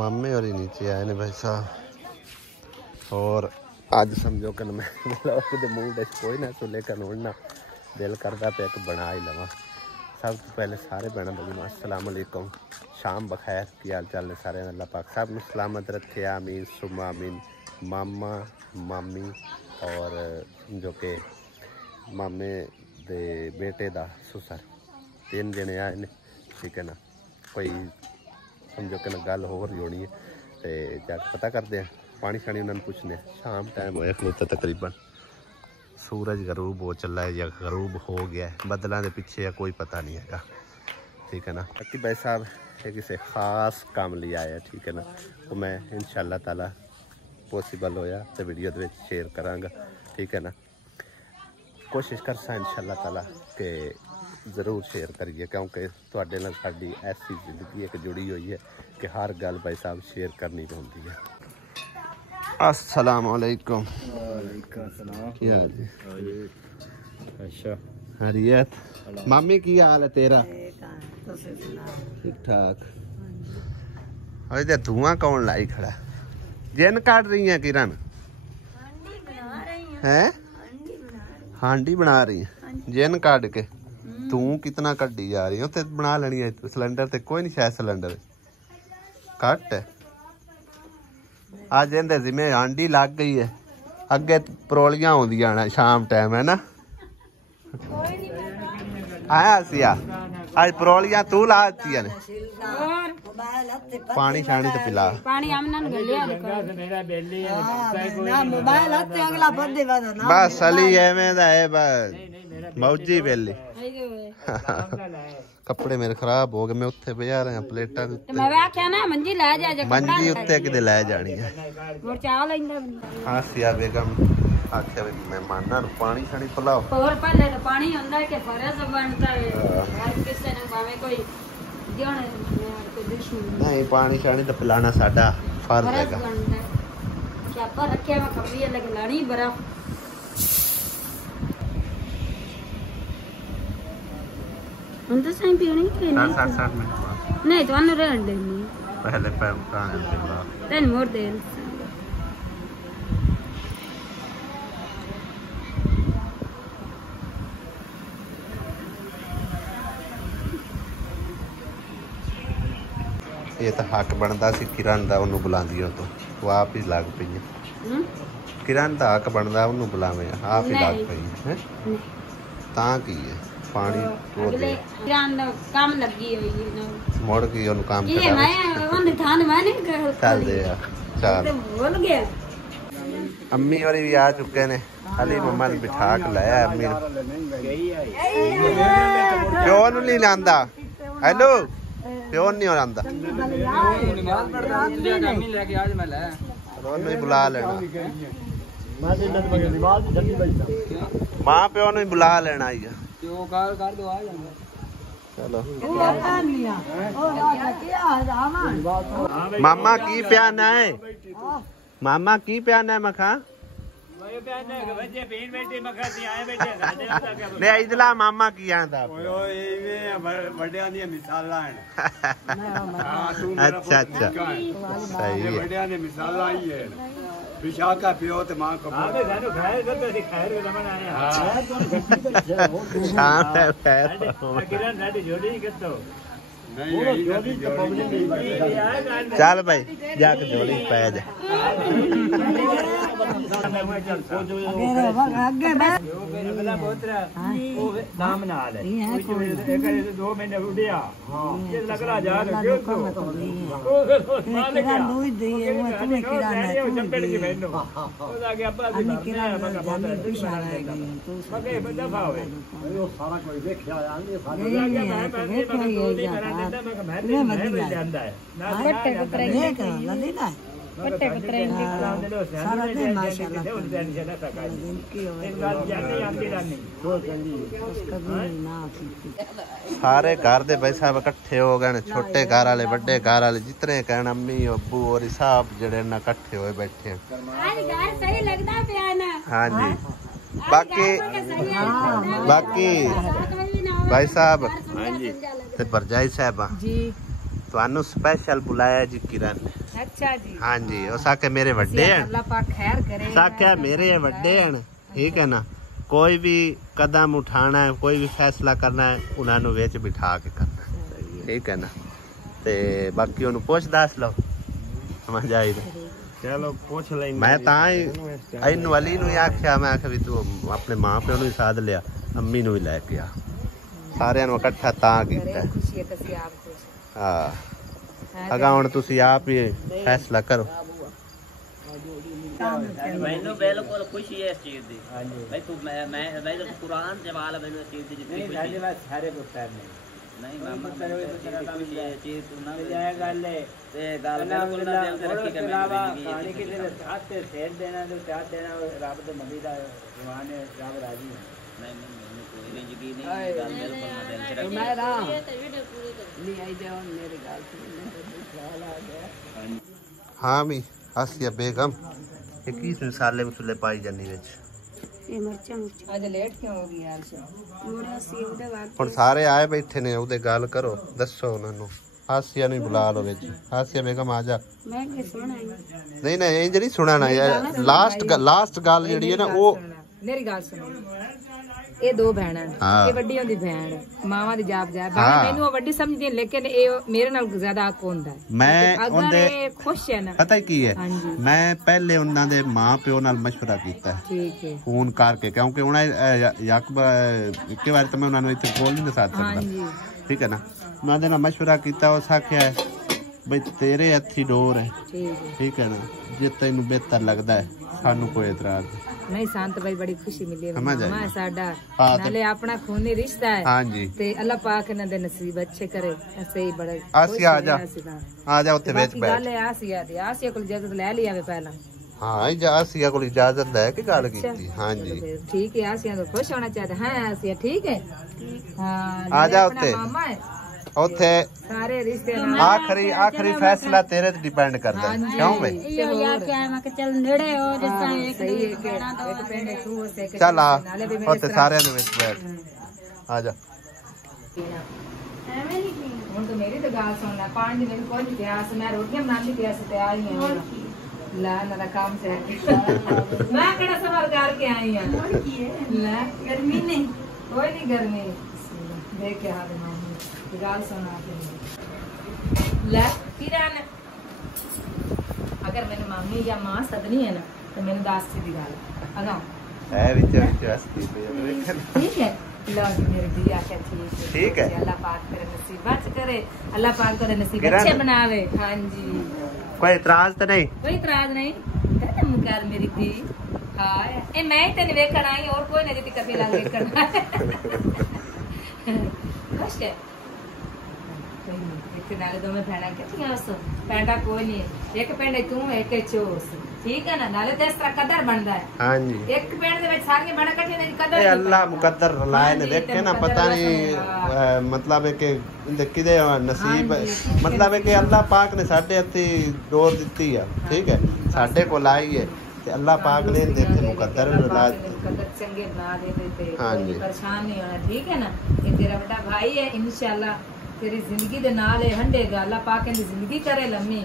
मामे और ही नीचे आए ने भाई साहब। और अज समझो कि मैं मूड कोई ना तो लेकिन उड़ना दिल करता पे एक बना ही लवा। सब तो पहले सारे भैन भाई अस्सलाम वालेकुम, शाम बखैर, की हाल चाल ने सारे। अल्लाह पाक सब सलामत रखे, आमीन सुमा आमीन। मामा मामी और जो कि मामे दे बेटे दा सुसर 3 जने आए ने, ठीक है ना। कोई समझो कि ना गल हो रही होनी है तो जाके पता करते हैं, पानी शानी उन्होंने पूछने। शाम टाइम होया खलोता तकरीबन, सूरज गरूब हो चला है या गरूब हो गया है, बदलों के पीछे या कोई पता नहीं है, ठीक है ना। बाकी भाई साहब ये किसी ख़ास काम लिए आया, ठीक है ना। तो मैं इंशाअल्लाह ताला पॉसिबल होया तो वीडियो शेयर करांगा, ठीक है ना। कोशिश करसा इंशाअल्लाह ताला कि जरूर शेयर करिए, क्योंकि तुहाडे नाल साडी ऐसी जिंदगी एक जुड़ी हुई है कि हर गल भाई साहब शेयर करनी होती है। अस्सलाम वालेकुम। क्या जी? अच्छा हरियत। मामी की हाल है तेरा? ठीक ठाक। अरे धुआं कौन लाई खड़ा? जिन काट रही है किरण? हैं हांडी बना रही है जिन काट के? तू कितना कड्डी जा रही है? ते बना लेनी है सिलेंडर ते कोई नहीं, शायद सिलेंडर कट है। आज इहदे जिम्मे हांडी लग गई है, अगे परोलियां आउंदियां ने शाम टाइम, है ना। आया सिया आज परोलियां तू ला दी ने। पानी शानी तो पिला। बस अली एवें दा है, बस मौजी बेली। कपड़े मेरे खराब हो गए, मैं उत्थे बजा रहा प्लेटा मंजी उत्ते किते लै जानी है। हाँ सिया बेगम आख्या मेहमाना पानी शानी पिलाओ। नहीं पानी शानी तो पिलाना साडा फर्ज हैगा। नहीं तो अनु रहन देनी पहले तेन मोड़ दे। ये तो हक बनता सी किरण दा, उन्होंने बुलांदी तो वो आप ही लग पई है। किरण दा हक बनता उन्होंने बुलावे, आप ही लग पई है। तां की है पानी काम लगी हुई है मोड़ की ओनु काम कर मैं ओन थान मैं नहीं चल दे चल बोल गया। अम्मी और भी आ चुके ने, अली मम्मा ने बिठा के लाया अम्मी क्यों नहीं लांदा। हेलो क्यों नहीं लांदा? नहीं बुला लेना मां प्यो ने बुला लेना ही। चलो मामा की प्याना है? मामा की प्याना है मखा? नहीं इधला मामा की आंदा अच्छा अच्छा सही है। विशाखा पियो ते मां को खैर खैर चल भाई जाके जोड़ी पै जा। सारे घर दे भाई साहब इकट्ठे हो गए, छोटे घर वाले बड़े घर वाले जितने कहन अम्मी अब्बू और सब जड़े ना इकट्ठे हुए बैठे। हाँ जी बाकी भाई साहब ते भरजाई साहब जी ਤੁਹਾਨੂੰ ਸਪੈਸ਼ਲ ਬੁਲਾਇਆ ਜੀ ਕਿਰਨ ਨੇ। अच्छा जी। हाँ जी उस आके मेरे वड्डे हैं, अल्लाह पाक खैर करे। साख्या मेरे वड्डे हैं, ठीक है ना। कोई भी कदम उठाना है, कोई भी फैसला करना है, उन्होंने विच बिठा के करना है, ठीक है ना। ते बाकी उन्होंने पूछ दस लो समझ आई। चलो पूछ लेंगे। मैं इन वाली नु आख्या, मैं आख्या भी तू अपने मां प्यो नु साध लिया, अम्मी नु भी लैके आ, सारे इकट्ठा तां कीता। हाँ अगा हुण तुसी आप ही फैसला करो। मैनू बिल्कुल खुशी है इस चीज दी। भाई तू मैं कुरान से वाला मैनू इस चीज दी जितनी खुशी है सारे पुत्तर ने नहीं मामा तेरे तेरा काम है चीज तू ना ये गल है ते गल बिल्कुल ना दिल से रखी के मैं कहानी के तेरे साथ से सेठ देना तो साथ देना रब तो मंगी दा जवान है रब राजी है। नहीं मैंने कोई यकीन नहीं गल बिल्कुल ना दिल से रखी मैं ना नहीं आई जाओ मेरी गल सुन। हाँ भी आसिया बेगम किस मसाले मसूले पाई जानी विच आज लेट क्यों हो गई यार? हुण सारे आए बैठे ने, उहदे गल करो, दसो उन्हां नूं। आसिया नु बुला लो विच। आसिया बेगम आ जा। मैं के सुना नहीं नहीं इंज नहीं सुनाना यार, लास्ट गल जेहड़ी है ना वो मेरी गल सुनो। ਇਹ ਦੋ ਭੈਣਾਂ ਇਹ ਵੱਡੀ ਹੁੰਦੀ ਭੈਣ ਮਾਵਾਂ ਦੀ ਜਾਪ ਜਾ ਬਾਕੀ ਮੈਨੂੰ ਉਹ ਵੱਡੀ ਸਮਝਦੀ ਹੈ, ਲੇਕਿਨ ਇਹ ਮੇਰੇ ਨਾਲ ਜ਼ਿਆਦਾ ਹੱਕ ਹੁੰਦਾ ਹੈ। ਮੈਂ ਉਹਦੇ ਖੁਸ਼ ਹੈ ਨਾ, ਪਤਾ ਕੀ ਹੈ, ਮੈਂ ਪਹਿਲੇ ਉਹਨਾਂ ਦੇ ਮਾਂ ਪਿਓ ਨਾਲ ਮਸ਼ਵਰਾ ਕੀਤਾ, ਠੀਕ ਹੈ, ਫੋਨ ਕਰਕੇ, ਕਿਉਂਕਿ ਉਹਨਾਂ ਯਾਕਬ ਇੱਕ ਵਾਰ ਤਾਂ ਮੈਂ ਉਹਨਾਂ ਨੂੰ ਇੱਥੇ ਬੋਲ ਨਹੀਂ ਦੱਸ ਸਕਦਾ, ਠੀਕ ਹੈ ਨਾ। ਉਹਨਾਂ ਦੇ ਨਾਲ ਮਸ਼ਵਰਾ ਕੀਤਾ, ਉਸ ਆਖਿਆ ਬਈ ਤੇਰੇ ਹੱਥੀ ਡੋਰ ਹੈ, ਠੀਕ ਹੈ ਨਾ, ਜੇ ਤੈਨੂੰ ਬਿਹਤਰ ਲੱਗਦਾ ਹੈ ਸਾਨੂੰ ਕੋਈ ਇਤਰਾਜ਼ नहीं। शांत भाई बड़ी खुशी मिली है, मामा साडा नाले अपना खूनी रिश्ता है। हां जी ते अल्लाह पाक ने दे नसीब अच्छे करे। ऐसे ही बड़े आसिया आ जा उत्ते विच बैठ। गल है आसिया को इजाजत ले ली आवे पहला। हां आसिया को इजाजत ले के गल कीती। हां जी ठीक है, आसिया तो खुश होना चाहिए। हां आसिया ठीक है। हां आ जा उत्ते ਉੱਥੇ ਸਾਰੇ ਰਿਸ਼ਤੇ ਆਖਰੀ ਫੈਸਲਾ ਤੇਰੇ ਤੇ ਡਿਪੈਂਡ ਕਰਦਾ ਹੈ, ਕਿਉਂ ਬਈ? ਚੱਲ ਨੇੜੇ ਹੋ ਜਿਸ ਤਰ੍ਹਾਂ ਇੱਕ ਪਿੰਡ ਤੂੰ ਉਸੇ ਚੱਲ ਆ ਉੱਥੇ ਸਾਰਿਆਂ ਦੇ ਵਿੱਚ ਬੈਠ। ਆ ਜਾ ਹੁਣ ਤਾਂ ਮੇਰੀ ਤਾਂ ਗੱਲ ਸੁਣ ਲੈ। ਪਾਣੀ ਮੈਨੂੰ ਕੋਈ ਨਹੀਂ ਪਿਆਸ, ਮੈਂ ਰੋਟੀਆਂ ਬਣਾਉਣੀ ਪਿਆਸ ਤੇ ਆਈ ਹਾਂ ਲੈ ਨਾ ਕੰਮ ਤੇ ਮੈਂ ਕਿਹੜਾ ਸਵਾਲ ਕਰਕੇ ਆਈ ਹਾਂ। ਲੈ ਗਰਮੀ ਨਹੀਂ, ਕੋਈ ਨਹੀਂ ਗਰਮੀ ਦੇਖ ਕੇ ਹਾਲ ਮੈਂ गाल सुना ले किरण, अगर मैंने मामी या मां सदनी है ना तो मैंने दास सीधी गाल अगा है विच हंसती पे ठीक है। लो मेरे दिया क्या ठीक है। अल्लाह पाक तेरे नसीब अच्छे करे, अल्लाह पाक तेरे नसीब अच्छे बनावे। हां जी कोई इतराज तो नहीं? कोई इतराज नहीं। कदम कर मेरी दी। हां ए मैं तेने देखण आई और कोई नहीं कभी लाल देखण खुश है। नाले दोवें भैणा कितनी पैंडा कोई नहीं, एक पिंड तू एक चोस, ठीक है ना। नाले तो इस तरह कदर बनता है। हां जी एक पिंड दे विच सारी बड़ा इकट्ठे दी कदर अल्लाह मुकद्दर लाए ने देखे ना, पता नहीं मतलब है कि किदे नसीब, मतलब है कि अल्लाह पाक ने साडे हत्थे डोर दित्ती है, ठीक है, साडे को लाई है ते अल्लाह पाक ने देते मुकद्दर चंगे बना देते। हां जी परेशान नहीं होना, ठीक है ना। ये तेरा बड़ा भाई है, इंशाल्लाह तेरी जिंदगी दे नाल हंडेगा, अल्लाह पाक दी जिंदगी करे लम्मी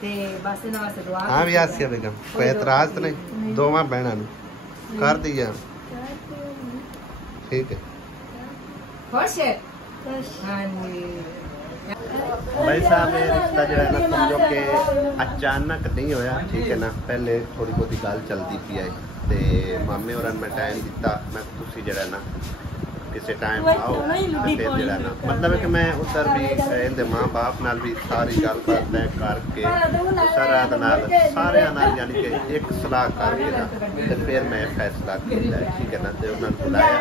ते बस इना वास्ते दुआ। हां भी आसिया बेगम कोई एतराज तो नहीं? दोवां बहना नु कर दिया, ठीक है। खुश है? हां जी भाई साहब ये रिश्ता जो है ना समझो कि अचानक नहीं होया, ठीक है ना। पहले थोड़ी बहुत गल चलती थी आई ते मामे होरां मैं टाइम दिता, मैं तुसी जड़ा ना किसी टाइम आओ फिर जड़ा ना, मतलब है कि मैं उधर भी इनके माँ बाप नाल भी सारी गलबात तय करके सारे नाल यानी कि एक सलाह करके ना फिर मैं फैसला किया, ठीक है ना। तो उन्होंने बुलाया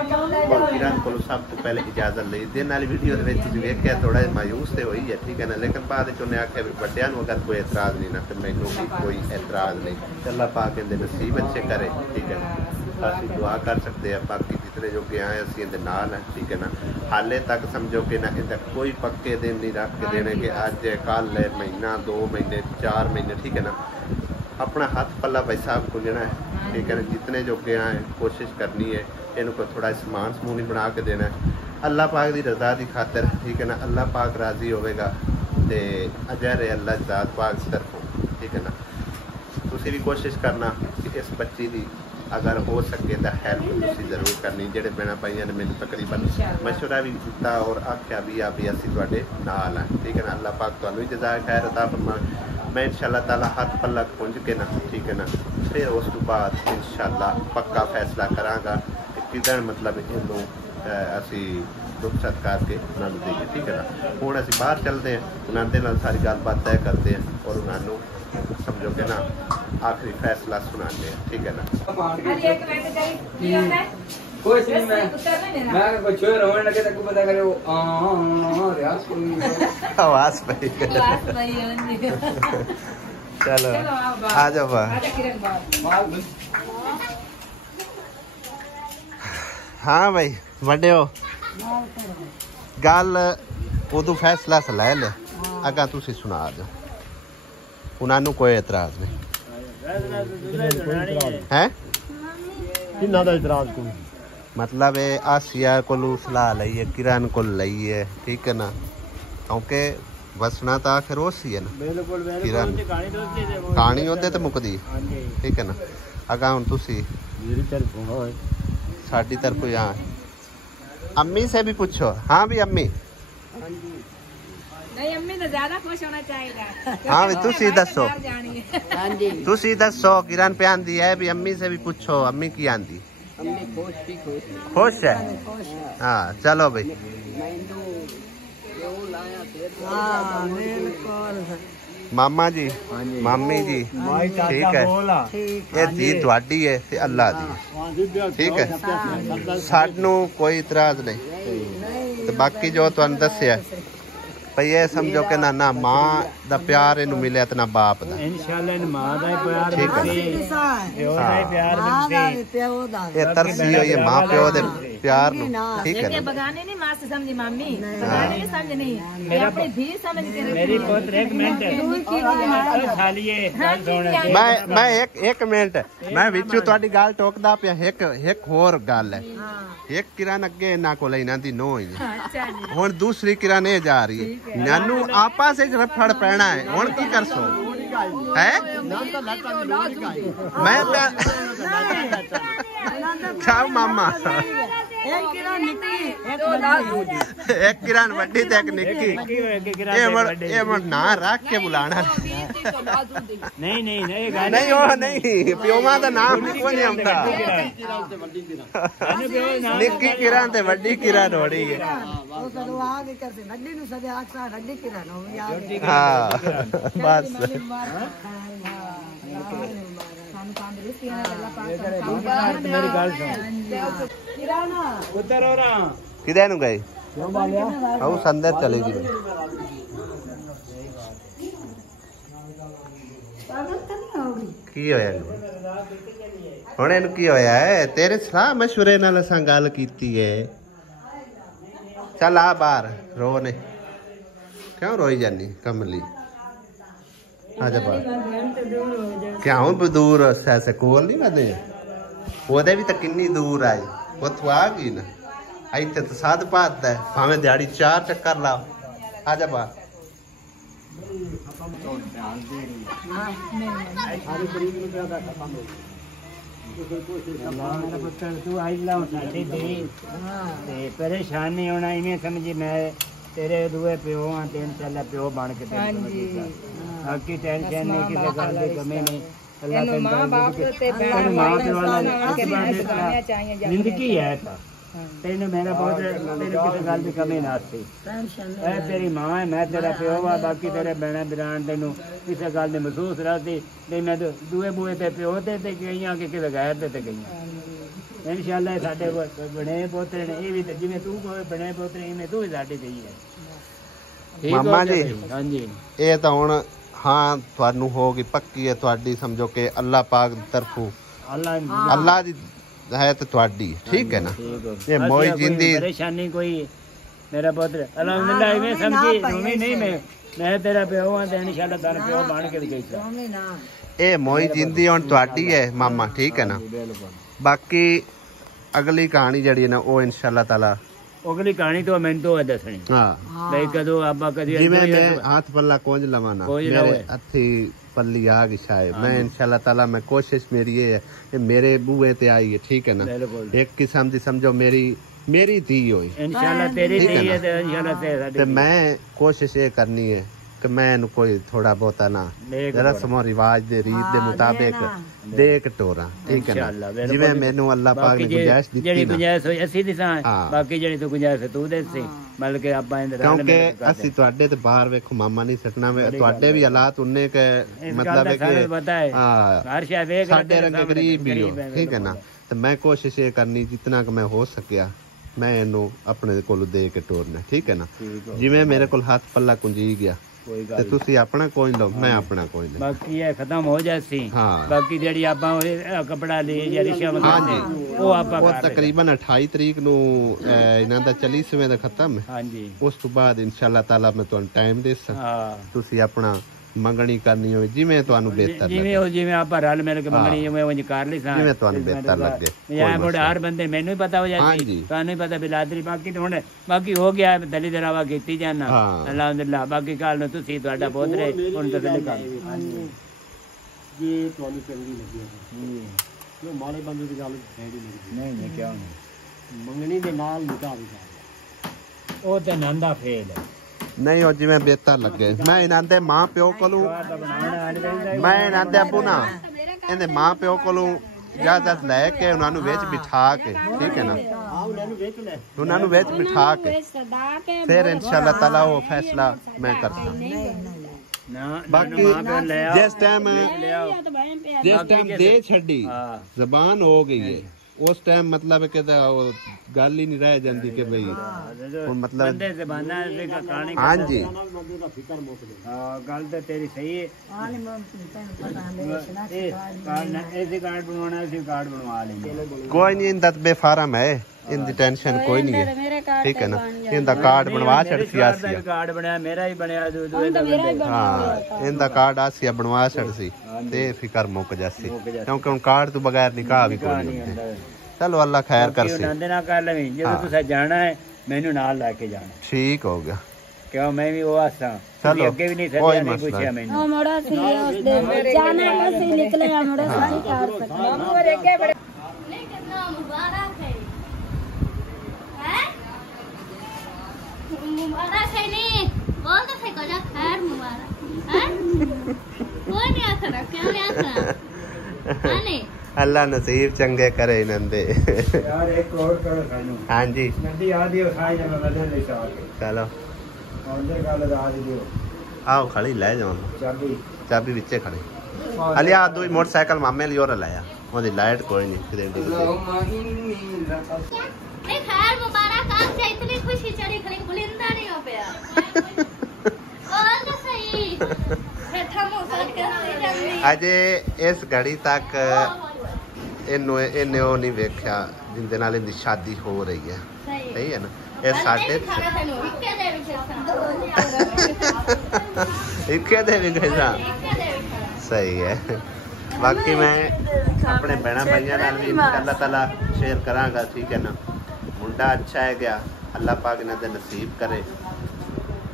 और किरण को सब तो पहले इजाजत ली। दिन वाली वीडियो वेखिया थोड़ा मायूस तो हुई है, ठीक है ना, लेकिन बाद उन्हें आख्या भी बड़िया अगर कोई एतराज नहीं ना तो मैनू भी कोई एतराज नहीं। अल्लाह पाक इनके नसीब अच्छे करे, ठीक है ना। असं दुआ कर सकते हैं, बाकी जितने जो गए हैं असं इनके नाल हैं, ठीक है ना। हाले तक समझो कि ना इनका कोई पक्के दिन नहीं रख के देने कि अज है कल है महीना 2 महीने 4 महीने, ठीक है ना। अपना हाथ पल्ला भाई साहब खुलना है, ठीक है ना। जितने जो गए हैं कोशिश करनी है इनको थोड़ा समान समूनी बना के देना है अल्लाह पाक की रजा की खातिर, ठीक है ना। अल्लाह पाक राजी होगा ਤੇ ਅਜਰ ਅੱਲਾਹ ਜ਼ਾਤ ਪਾਕ ਤਰਫੋਂ ਠੀਕ ਹੈ ਨਾ ਤੁਸੀਂ ਵੀ ਕੋਸ਼ਿਸ਼ ਕਰਨਾ ਕਿ ਇਸ ਬੱਚੀ ਦੀ अगर हो सके तो हेल्प जरूर करनी जेडे भैन भाइयों ने मैंने तकरीबन मशवरा भी दिता और आख्या भी आ भी असी तुहाडे नाल हैं ठीक है ना अल्लाह पाक तुहानू जज़ाए खैर अता फरमाए मैं इंशाअल्लाह ताला हाथ पल्ला पुंज के ना ठीक है ना फिर उस तो बाद इंशाअल्लाह पक्का फैसला करांगा कि किधर मतलब इनू असी रुखसत करके उन्होंने देंगे ठीक है ना हुण असी बाहर चलते हैं उन्होंने नाल सारी गलबात तय करते हैं और उन्होंने समझो कि ना आखिरी फैसला सुनाते हैं ठीक है ना कुछ नहीं मैं कुछ रोने लगे तक पता करे आवाज भाई चलो आ जाओ हाँ भाई वड्डे हो गल उदू फैसला से लै ले अगर तुसी सुना दो उन्होंने कोई एतराज नहीं है मतलब आसिया को सलाह लईए किरण को लईए ठीक है ना क्योंकि वसना तो आखिर उसी है ना किरण कहानी होते तो मुकदी ठीक है ना अगर हम तुसी साडी तरफ यहाँ अम्मी से भी पूछो हाँ भी अम्मी नहीं अम्मी तो ज्यादा खुश होना चाहिए हाँ भी तुसी दसो तुसी दसो किरण पे आंदी है भी अम्मी से भी पूछो अम्मी की आंदी खुश है हाँ चलो भाई मामा जी मामी जी ठीक है ये जी थोड़ी है ते अल्लाह दी ठीक है सानू कोई इतराज नहीं तो बाकी जो तुहानू दस्सिया भाई ये समझो कि ना मां दा प्यार इनू मिले ते ना बाप दा इंशाल्लाह इन मां दा प्यार ठीक है प्यो दा प्यार मिलसे ये तरसी हो ये मां प्यो दे प्यार नु ठीक है ये बगाने नहीं मां से समझी मम्मी बगाने नहीं समझ नहीं मेरा अपनी भी समझ के मेरी पुत्र एक मिनट खालिए मैं एक मिनट मैं विचू ਤੁਹਾਡੀ ਗੱਲ ਟੋਕਦਾ ਪਿਆ ਇੱਕ ਹੋਰ ਗੱਲ ਹੈ एक किरण अगे इन्हों को इन्हों की नो ही हुण दूसरी किरण ये जा रही है नानू आपा से रफड़ पैना है हुण की कर सो है मैं क्या मामा एक किरण वड्डी ते एक निक्की ये ना रख के बुलाना नहीं नहीं नहीं नहीं वो नहीं प्योमा दा नाम को नहीं आंदा निक्की किरण ते वड्डी किरण हो रही है हाँ बस मेरी गल उधर हो रहा किधर नु गए आओ संदर चले जी की होया हुण इहनू की होया है तेरे सलाह मशवरे नाल असां गल कीती है चल आ बाहर रो ने क्यों रोई जानी कमली आजा बाहर क्या हूं दूर ऐसे कोल नहीं वधे ओदे भी तो किन्नी दूर आई उथों आ गई ना इत्थे तो साध पात है भावें दिहाड़ी 4 चक्कर लाओ आजा बाहर परेशान नहीं होना इवें समझी मैं तेरे दुए प्यो हाँ तीन साल प्यो बन के बाकी टेंशन नहीं किसी गल की कमी नहीं जिंदगी है तेन मेरा बहुत किसी गल की कमी ना थी तेरी मां है मैं तेरा प्यो वा बाकी तेरे बहना बिरान तेन किसी गल की महसूस रहती नहीं मैं दुए बुए ते प्यो ते गई कि किसी गैर ते गई इंशाल्लाह साडे बने पोतरे ने ये भी जिवें तू बने पोतरे इवें तू भी साडी गई है मामा जी हाँ जी ये तो हुण हाँ तुहानू होगी पक्की है तुहाडी समझो कि अल्लाह पाक दी तरफों अल्लाह दी है तो तुहाडी ठीक है ना ये मोई जिंदी परेशानी कोई मेरा पुत्र अल्हम्दुलिल्लाह इवें समझी रोमी नहीं मैं तेरा प्यो हां ते इंशाल्लाह तेरा प्यो बन के गई ए मोई जिंदी हुण तुहाडी है मामा ठीक है ना बाकी अगली कहानी जड़ी है ना वो इंशाल्लाह ताला ਅਗਲੀ ਕਹਾਣੀ ਤੋਂ ਮੈਨੂੰ ਤੋਂ ਦੱਸਣੀ ਹਾਂ ਬਈ ਕਦੋਂ ਆਪਾਂ ਕਦੀ ਜਿਵੇਂ ਮੈਂ ਹੱਥ ਪੱਲਾ ਕੋਂਜ ਲਵਾਂ ਨਾ ਮੇਰੇ ਹੱਥੀ पल्ली आ गई शायद मैं इंशाल्लाह ताला मैं कोशिश मेरी ये है मेरे बूए ते आई है ठीक है ना एक किस्म दी समझो मेरी धी होई इंशाल्लाह तेरी धी है ते इंशाल्लाह तेरा मैं कोशिश ये करनी है कि मैं कोई थोड़ा बहुत ना रस्म रिवाज दे रीत दे मुताबिक दे कटोरा ठीक है ना जिवें मैनू अल्लाह पाक ने गुंजाइश दी जेडी गुंजाइश होई असि दी सा बाकी जेडी तो गुंजाइश तू दे सी मतलब के आपा क्योंकि असि ਤੁਹਾਡੇ ਤੇ ਬਾਹਰ ਵੇਖੋ ਮਾਮਾ ਨਹੀਂ ਸਟਣਾ ਤੁਹਾਡੇ ਵੀ ਹਾਲਾਤ ਉन्ने के मतलब है कि हर शय ਵੇਖ ਸਾਡੇ ਰੰਗੇ ਗਰੀਬ ਵੀ ਹੋ ठीक है ना तो मैं कोशिश ये करनी जितना कि मैं हो सकिया मैं ਇਹਨੂੰ ਆਪਣੇ ਕੋਲ ਦੇ ਕੇ ਟੋਰਨਾ ਠੀਕ ਹੈ ਨਾ ਜਿਵੇਂ ਮੇਰੇ ਕੋਲ ਹੱਥ ਪੱਲਾ ਕੁੰਜੀ ਗਿਆ ਤੇ ਤੁਸੀਂ ਆਪਣਾ ਕੋਈ ਲਓ ਮੈਂ ਆਪਣਾ ਕੋਈ ਲੈ ਬਾਕੀ ਇਹ ਖਤਮ ਹੋ ਜਾਸੀ ਬਾਕੀ ਜਿਹੜੀ ਆਪਾਂ ਕਪੜਾ ਲਈ ਜਾਂ ਰਿਸ਼ਾ ਵਗੈਰਾ ਉਹ ਆਪਾਂ ਉਹ ਤਕਰੀਬਨ 28 ਤਰੀਕ ਨੂੰ ਇਹਨਾਂ ਦਾ 40ਵੇਂ ਦਾ ਖਤਮ ਹਾਂਜੀ ਉਸ ਤੋਂ ਬਾਅਦ ਇਨਸ਼ਾਅੱਲਾ ਤਾਲਾ ਮੈਂ ਤੁਹਾਨੂੰ ਟਾਈਮ ਦੇ ਸਾਂ ਤੁਸੀਂ ਆਪਣਾ ਮੰਗਣੀ ਕਰਨੀ ਹੋਵੇ ਜਿਵੇਂ ਤੁਹਾਨੂੰ ਬਿਹਤਰ ਲੱਗੇ ਜਿਵੇਂ ਆਪਾਂ ਰਲ ਮਿਲ ਕੇ ਮੰਗਣੀ ਜਿਵੇਂ ਉਹ ਕਰ ਲਈ ਸਾਂ ਜਿਵੇਂ ਤੁਹਾਨੂੰ ਬਿਹਤਰ ਲੱਗੇ ਯਾ ਮੋੜ ਹਰ ਬੰਦੇ ਮੈਨੂੰ ਹੀ ਪਤਾ ਹੋ ਜਾਂਦੀ ਤੁਹਾਨੂੰ ਹੀ ਪਤਾ ਬਿਲਾਦਰੀ ਬਾਕੀ ਤਾਂ ਹੁਣ ਬਾਕੀ ਹੋ ਗਿਆ ਦਲੀ ਦਰਾਵਾ ਕੀਤੀ ਜਾਣਾ ਅਲਹਮਦੁਲਿਲਾ ਬਾਕੀ ਕੱਲ ਨੂੰ ਤੁਸੀਂ ਤੁਹਾਡਾ ਬਹੁਤ ਰਹੇ ਹੁਣ ਤਸੱਲੀ ਕਰ ਜੀ ਤੁਹਾਨੂੰ ਚੰਗੀ ਲੱਗੀ ਜੀ ਜੋ ਮਾੜੇ ਬੰਦੇ ਦੀ ਗੱਲ ਨਹੀਂ ਕਿਉਂ ਨਹੀਂ ਮੰਗਣੀ ਦੇ ਨਾਲ ਨਿਕਾਹ ਵੀ ਉਹ ਤੇ ਨੰਦਾ ਫੇਲ ਹੈ नहीं और जिवें बेहतर लगे मैं इन्हां दे मां प्यो कोलों मैं इन्हां दे अबू ना इहदे मां प्यो कोलों इजाजत लैके उन्हां नूं विच बिठा के ठीक है ना उन्हां नूं विच बिठा के फिर इंशाअल्लाह ताला वो फैसला मैं करता बाकी जिस टाइम दे छड़ी जबान हो गई है उस टाइम मतलब कि गल ही नहीं रह जाती कि भाई मतलब हाँ जी गल तो तेरी सही है कोई नहीं इंदा बेफारम है इनकी टेंशन कोई नहीं है ठीक है ना इनका कार्ड बनवा छड़सी कार्ड बनया मेरा ही बनया हाँ इनका कार्ड आसिया बनवा छड़सी ते फिकर मुक जासी क्योंकि हुन कार्ड तो बगैर निकाह भी कोई नहीं चलो अल्लाह खैर कर सी नंद ना कर लवी जे तुसा जाना है मैनू नाल लेके जाना ठीक हो गया क्यों मैं भी वो आसा चलो अगे भी नहीं सदिया नहीं पूछया मैनू मोड़ा सी उस दे जाना से निकले मोड़ा सारी कार सकता मोरे के बड़े नहीं कितना मुबारक है मुबारक है नहीं बोल तो सही कजा खैर मुबारक है कोई नहीं आखरा क्यों नहीं आखरा हां अल्लाह नसीब चंगे करे नंदे यार एक और करो सानू हां जी नंदी आ दियो साई जब बदल ले चलो और दे गाल आ दियो आओ खड़ी ले जाओ चाबी विचे खड़ी अली आ दो मोटरसाइकिल मामे लियो रे लाया ओदी लाइट कोई नहीं नहीं खैर मुबारक आज से इतनी खुशी चढ़ी खड़ी बुलंदा नहीं हो पाया और तो सही प्रथम साथ के अजे इस घड़ी तक इन्हें नहीं वेख्या जिंदे नाल इनकी शादी हो रही है सही है ना ये साडे इक्के दे भी कैसा सही है बाकी मैं अपने बहना भाइयों नाल भी इंशाअल्लाह ताला शेयर करांगा ठीक है ना मुंडा अच्छा है गया अल्लाह पाक इन्हां दे नसीब करे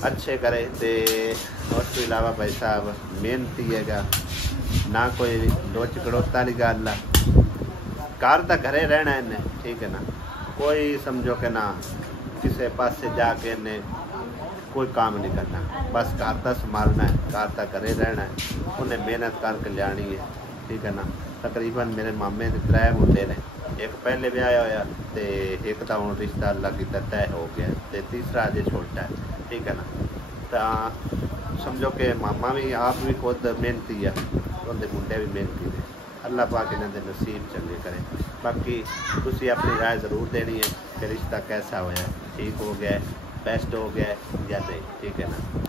अच्छे करे ते उस तो इलावा भाई साहब मेहनती हैगा ना कोई लोच गड़ोता वाली गल है घर तो घरे रहना इन्हें ठीक है ना कोई समझो कि ना किसी पासे जाके इन्हें कोई काम नहीं करना बस घर का संभालना है घर का घरे रहना है उन्हें मेहनत करके लियानी है ठीक है ना तकरीबन मेरे मामे के 3 मुंडे ने एक पहले भी आया होया ते एक तो हुण रिश्ता अल्लाह की तय हो गया ते तीसरा अजे छोटा है ठीक है ना तो समझो कि मामा भी आप भी खुद मेहनती है उनके मुंडे भी मेहनती ने अल्लाह पाक इन्हां दे नसीब चंगे करे बाकी तुसी अपनी राय ज़रूर देनी है कि रिश्ता कैसा होया ठीक हो गया बेस्ट हो गया या नहीं ठीक है ना।